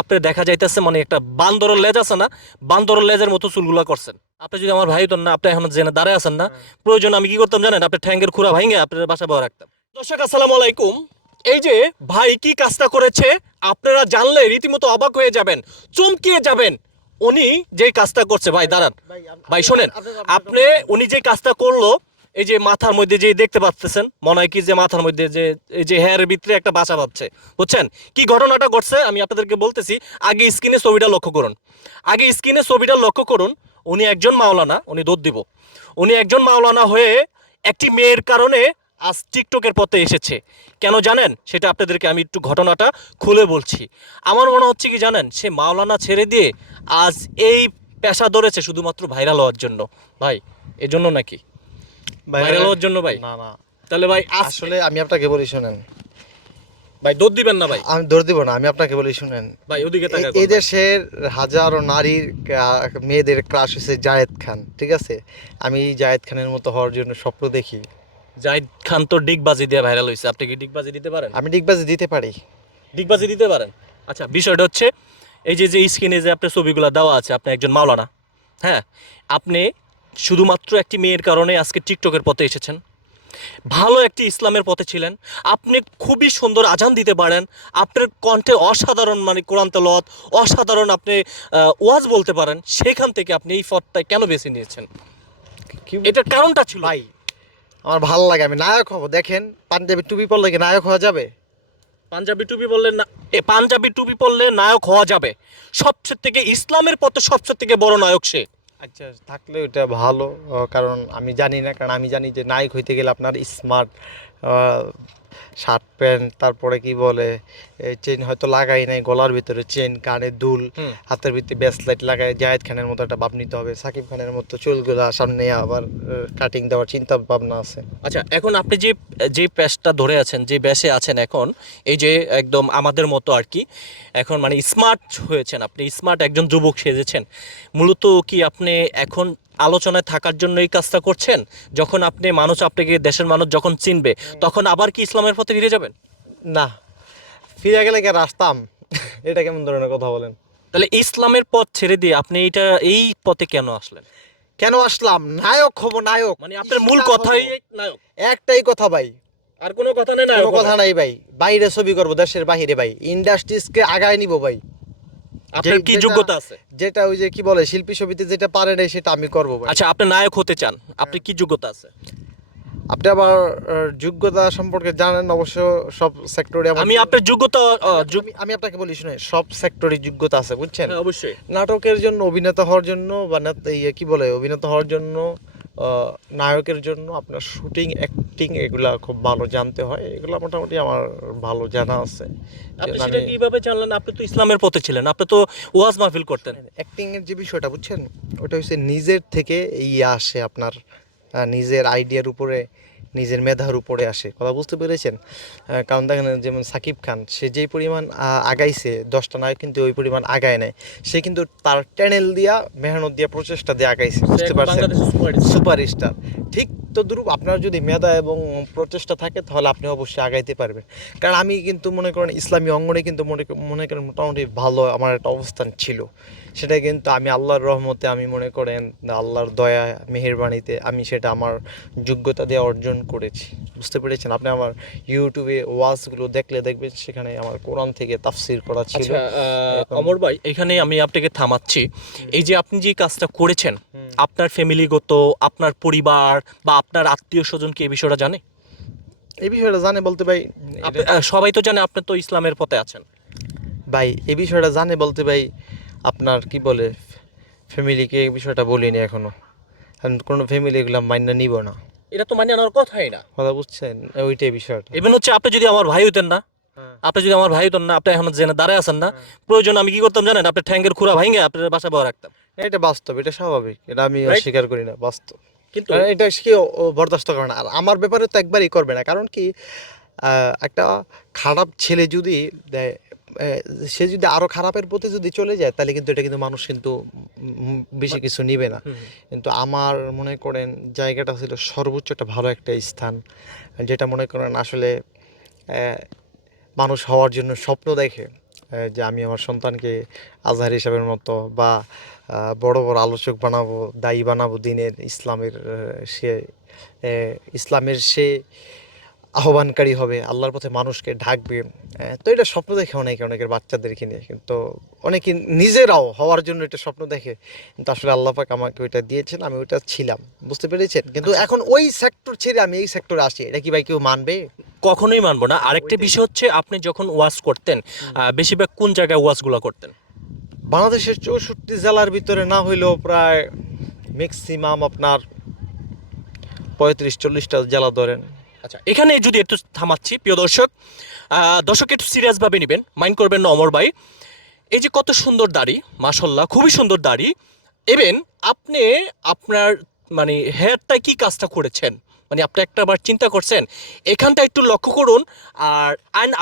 আপনি দেখা যাইতেছে মানে একটা বান্দরের লেজ আছে না, বান্দরের লেজের মতো চুলগুলা করছেন। আপনি যদি আমার ভাই হতেন না, আপনি এখন জেনে দাঁড়ায় আছেন না, প্রয়োজন আমি কি করতাম জানেন, আপনার ঠ্যাঙ্গের খুরা ভাঙে আপনার বাসা বহা রাখতাম। দর্শক আসসালামু আলাইকুম। এই যে ভাই কি কাজটা করেছে, আপনারা জানলে রীতিমতো অবাক হয়ে যাবেন, চমকিয়ে যাবেন। উনি যে কাজটা করছে, ভাই দাঁড়ান, ভাই শোনেন, আপনি উনি যে কাজটা করলো, এই যে মাথার মধ্যে যে দেখতে পাচ্ছেন, মনে হয় কি যে মাথার মধ্যে যে এই যে হেয়ারের ভিতরে একটা বাসা পাচ্ছে, বুঝছেন কি ঘটনাটা ঘটছে আমি আপনাদেরকে বলতেছি। আগে স্ক্রিনে ছবিটা লক্ষ্য করুন, আগে স্ক্রিনে ছবিটা লক্ষ্য করুন। উনি একজন মাওলানা, উনি দৌড় দিব, উনি একজন মাওলানা হয়ে একটি মেয়ের কারণে আজ টিকটকের পথে এসেছে। কেন জানেন, সেটা আপনাদেরকে আমি একটু ঘটনাটা খুলে বলছি। আমার মনে হচ্ছে কি জানেন, সে মাওলানা ছেড়ে দিয়ে আজ এই পেশা ধরেছে শুধুমাত্র ভাইরাল হওয়ার জন্য। ভাই এজন্য নাকি ভাইরাল হওয়ার জন্য? ভাই না না, তাহলে ভাই আসলে আমি আপনাকে বলি শুনেন। ভাই দৌড় দিবেন না ভাই, আমি দৌড় দিব না, আমি আপনাকে বলি শুনেন। ভাই ওদিকে তাকায় এই কোন ভাই? দেশের হাজারো নারীর মেয়েদের ক্রাশ হচ্ছে জায়েদ খান, ঠিক আছে? আমি জায়েদ খানের মতো হওয়ার জন্য স্বপ্ন দেখি। জাহিদ খান তো ডিগবাজি দিয়ে ভাইরাল হয়েছে, আপনি কি ডিগবাজি দিতে পারেন? আমি ডিগবাজি দিতে পারি। ডিগবাজি দিতে পারেন। আচ্ছা, বিষয়টা হচ্ছে এই যে যে স্ক্রিনে যে আপনার ছবিগুলো দেওয়া আছে, আপনি একজন মাওলানা। হ্যাঁ, আপনি শুধুমাত্র একটি মেয়ের কারণে আজকে টিকটকের পথে এসেছেন। ভালো একটি ইসলামের পথে ছিলেন, আপনি খুবই সুন্দর আজান দিতে পারেন, আপনার কণ্ঠে অসাধারণ মানে কোরআন তেলাওয়াত, অসাধারণ আপনি ওয়াজ বলতে পারেন। সেখান থেকে আপনি এই পথটাই কেন বেছে নিয়েছেন? কি এটার কারণটা ছিল ভাই, আমার ভালো লাগে, আমি নায়ক হব। দেখেন, পাঞ্জাবি টুপি পরলে কি নায়ক হওয়া যাবে? পাঞ্জাবি টুপি বললে না, পাঞ্জাবি টুপি পরলে নায়ক হওয়া যাবে। সবচেয়ে থেকে ইসলামের পথে সবচেয়ে থেকে বড় নায়ক সে। আচ্ছা, থাকলে ওইটা ভালো। কারণ আমি জানি না, কারণ আমি জানি যে নায়ক হইতে গেলে আপনার স্মার্ট শার্ট প্যান্ট, তারপরে কি বলে চেন হয়তো লাগাই নাই, গলার ভিতরে চেন, কানে দুল, হাতের ভিতরে ব্রেসলেট লাগাই জায়েদ খানের মতো একটা ভাব নিতে হবে। সাকিব খানের মতো চুলগুলা সামনে আবার কাটিং দেওয়ার চিন্তা ভাবনা আছে। আচ্ছা, এখন আপনি যে যে প্যাচটা ধরে আছেন, যে ব্যাসে আছেন এখন, এই যে একদম আমাদের মতো আর কি, এখন মানে স্মার্ট হয়েছেন, আপনি স্মার্ট একজন যুবক সেজেছেন। মূলত কি আপনি এখন আলোচনায় থাকার জন্য এই কাজটা করছেন? যখন আপনি মানুষ, আপনাকে দেশের মানুষ যখন চিনবে, তখন আবার কি ইসলামের পথে ফিরে যাবেন? না, ফিরে গেলে কি আর আসতাম? এটা কেমন ধরনের কথা বলেন? তাহলে ইসলামের পথ ছেড়ে দিয়ে আপনি এই পথে কেন আসলেন? কেন আসলাম? নায়ক হব, নায়ক। মানে আপনার মূল স্টার কথাই হব। নায়ক, একটাই কথা ভাই, আর কোনো কথা নেই? কোনো নায়ক কথা হবেন? নাই ভাই। বাইরে ছবি করবো, দেশের বাইরে ভাই, ইন্ডাস্ট্রিজকে আগায় নিব ভাই। আপনার কি যোগ্যতা আছে? যেটা ওই যে কি বলে শিল্পী সমিতি যেটা পারে নাই সেটা আমি করবো ভাই। আচ্ছা, আপনি নায়ক হতে চান, আপনি কি যোগ্যতা আছে? আপনি আবার যোগ্যতা সম্পর্কে জানেন অবশ্য। সব সেক্টরে আমি আপনার যোগ্যতা আমি আপনাকে বলি শুনে, সব সেক্টরে যোগ্যতা আছে, বুঝছেন? হ্যাঁ, অবশ্যই। নাটকের জন্য, অভিনেতা হওয়ার জন্য, বা কি বলে অভিনেতা হওয়ার জন্য, নায়কের জন্য আপনার শুটিং, অ্যাক্টিং এগুলা খুব ভালো জানতে হয়। এগুলো মোটামুটি আমার ভালো জানা আছে। আপনি যে সেটা আমি কিভাবে জানলেন? আপনি তো ইসলামের পথে ছিলেন, আপনি তো ওয়াজ মাহফিল করতেন। অ্যাক্টিং এর যে বিষয়টা বুঝছেন, ওটা হচ্ছে নিজের থেকে ইয়ে আসে আপনার, নিজের আইডিয়ার উপরে, নিজের মেধার উপরে আসে। কথা বুঝতে পেরেছেন? কারণ দেখেন, যেমন সাকিব খান, সে যেই পরিমাণ আগাইছে, 10টা নায়ক কিন্তু ওই পরিমাণ আগায় নেয়। সে কিন্তু তার চ্যানেল দিয়া, মেহনত দিয়া, প্রচেষ্টা দিয়ে আগাইছে, বুঝতে পারছেন? বাংলাদেশের সুপারস্টার। ঠিক তদ্রূপ আপনার যদি মেধা এবং প্রচেষ্টা থাকে, তাহলে আপনি অবশ্যই আগাইতে পারবেন। কারণ আমি কিন্তু মনে করেন ইসলামী অঙ্গনে কিন্তু মনে করেন মোটামুটি ভালো আমার একটা অবস্থান ছিল। সেটা কিন্তু আমি আল্লাহর রহমতে, আমি মনে করেন আল্লাহর দয়া মেহেরবানিতে আমি সেটা আমার যোগ্যতা দিয়ে অর্জন করেছি। বুঝতে পেরেছেন? আপনি আমার ইউটিউবে ওয়াজগুলো দেখলে দেখবেন সেখানে আমার কোরআন থেকে তাফসির করা ছিল। আচ্ছা, অমর ভাই, এখানে আমি আপনাকে থামাচ্ছি। এই যে আপনি যে কাজটা করেছেন, আপনার ফ্যামিলিগত, আপনার পরিবার বা আপনার আত্মীয় স্বজন কি এই বিষয়টা জানে? এই বিষয়টা জানে বলতে ভাই, সবাই তো জানে আপনি তো ইসলামের পথে আছেন। ভাই এই বিষয়টা জানে বলতে ভাই, আপনার কি বলে, ফ্যামিলিকে এই বিষয়টা বলিনি এখনো। কারণ কোনো ফ্যামিলি এগুলো মান্য নিব না। এটা তো মানে আনার কথাই না। কথা বুঝছেন? ওইটাই বিষয়টা। ইভেন হচ্ছে আপনি যদি আমার ভাই হইতেন না, আপনি যদি আমার ভাই হতেন না, আপনি এখন জেনে দাঁড়ায় আছেন না, প্রয়োজন আমি কি করতাম জানেন, আপনার ঠ্যাঙ্গের খুরা ভাঙে আপনার বাসা বহা রাখতাম। এটা বাস্তব, এটা স্বাভাবিক, এটা আমি Right? অস্বীকার করি না, বাস্তব। কিন্তু কারণ এটা সে বরদাস্ত করে না, আর আমার ব্যাপারে তো একবারই করবে না। কারণ কি, একটা খারাপ ছেলে যদি দেয়, সে যদি আরো খারাপের পথে যদি চলে যায়, তাহলে কিন্তু এটা কিন্তু মানুষ কিন্তু বেশি কিছু নিবে না। কিন্তু আমার মনে করেন জায়গাটা ছিল সর্বোচ্চ একটা ভালো একটা স্থান, যেটা মনে করেন আসলে মানুষ হওয়ার জন্য স্বপ্ন দেখে। যে আমি আমার সন্তানকে আজহার হিসাবের মতো বা বড় বড় আলোচক বানাবো, দায়ী বানাবো দিনের ইসলামের, ইসলামের সে আহ্বানকারী হবে, আল্লাহর পথে মানুষকে ডাকবে। তো এটা স্বপ্ন দেখে অনেকের বাচ্চাদেরকে নিয়ে, কিন্তু অনেকে নিজেরাও হওয়ার জন্য এটা স্বপ্ন দেখে, কিন্তু আসলে আল্লাহ পাক আমাকে ওইটা দিয়েছেন, আমি ওইটা ছিলাম, বুঝতে পেরেছেন? কিন্তু এখন ওই সেক্টর ছেড়ে আমি এই সেক্টরে আসি, এটা কি ভাই কেউ মানবে? কখনোই মানবো না। আরেকটা ওইটাই। বিষয় হচ্ছে, আপনি যখন ওয়াজ করতেন বেশিরভাগ কোন জায়গায় ওয়াজগুলো করতেন? বাংলাদেশের 64 জেলার ভিতরে না হইলেও প্রায় ম্যাক্সিমাম আপনার 35-40টা জেলা ধরেন। আচ্ছা, এখানে যদি একটু থামাচ্ছি প্রিয় দর্শক, দর্শক একটু সিরিয়াসভাবে নেবেন, মাইন্ড করবেন না অমর ভাই। এই যে কত সুন্দর দাড়ি, মাশাল্লাহ খুবই সুন্দর দাড়ি। ইভেন আপনি আপনার মানে হেয়ারটা কি কাজটা করেছেন, মানে আপনি একটাবার চিন্তা করছেন? এখানটা একটু লক্ষ্য করুন। আর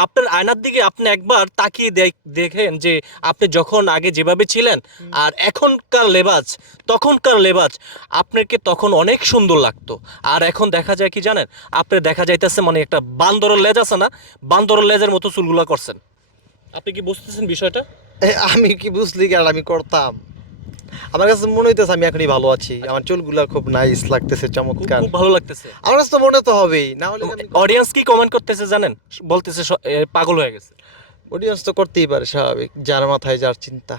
আপনার আয়নার দিকে আপনি একবার তাকিয়ে দেখেন যে আপনি যখন আগে যেভাবে ছিলেন আর এখনকার লেবাস, তখনকার লেবাস, আপনাকে তখন অনেক সুন্দর লাগতো। আর এখন দেখা যায় কি জানেন, আপনি দেখা যাইতেছে মানে একটা বান্দরের লেজ আছে না, বান্দরের লেজের মতো চুলগুলা করছেন। আপনি কি বুঝতেছেন বিষয়টা? আমি কি বুঝলি কি আর আমি করতাম? আমার কাছে মনে হইতেছে আমি এখনই ভালো আছি, আমার চুলগুলা খুব নাইস লাগতেছে, খুব চমৎকার। খুব ভালো লাগতেছে। আমার কাছে তো মনে তো হবেই, না হলে অডিয়েন্স কি কমেন্ট করতেছে জানেন? বলতেছে পাগল হয়ে গেছে। অডিয়েন্স তো করতেই পারে, স্বাভাবিক, যার মাথায় যার চিন্তা।